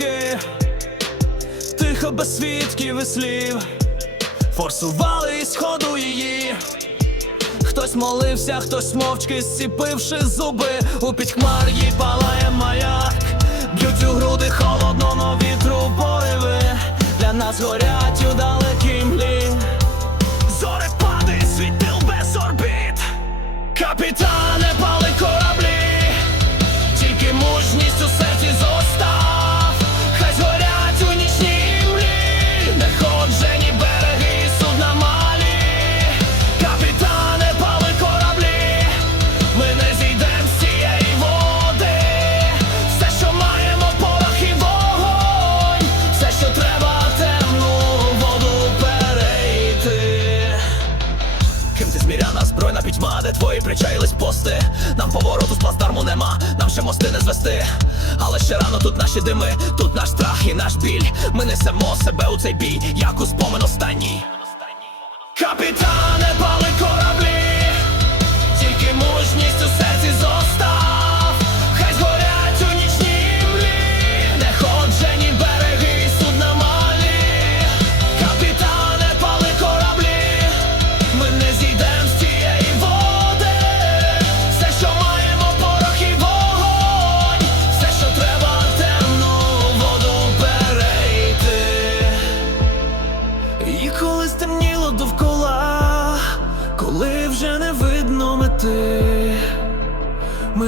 роки, тихо без свідків і слів, форсували і ходу її. Хтось молився, хтось мовчки зціпивши зуби, у підхмар'ї палає маяк, б'ють у груди холодно, нові вітру Для нас горять збройна пітьма, де твої причаїлись пости. Нам повороту з плацдарму нема, нам ще мости не звести. Але ще рано тут наші дими, тут наш страх і наш біль. Ми несемо себе у цей бій, як у спомин останній. Капітане,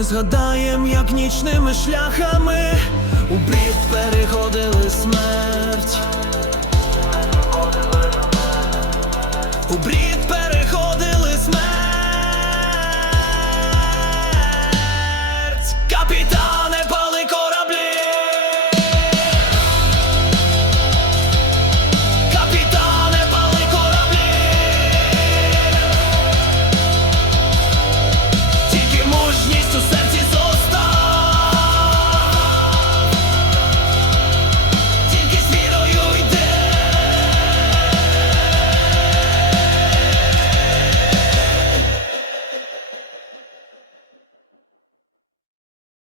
згадаєм, як нічними шляхами у брід переходили смерть. У брід переходили смерть. Капітан!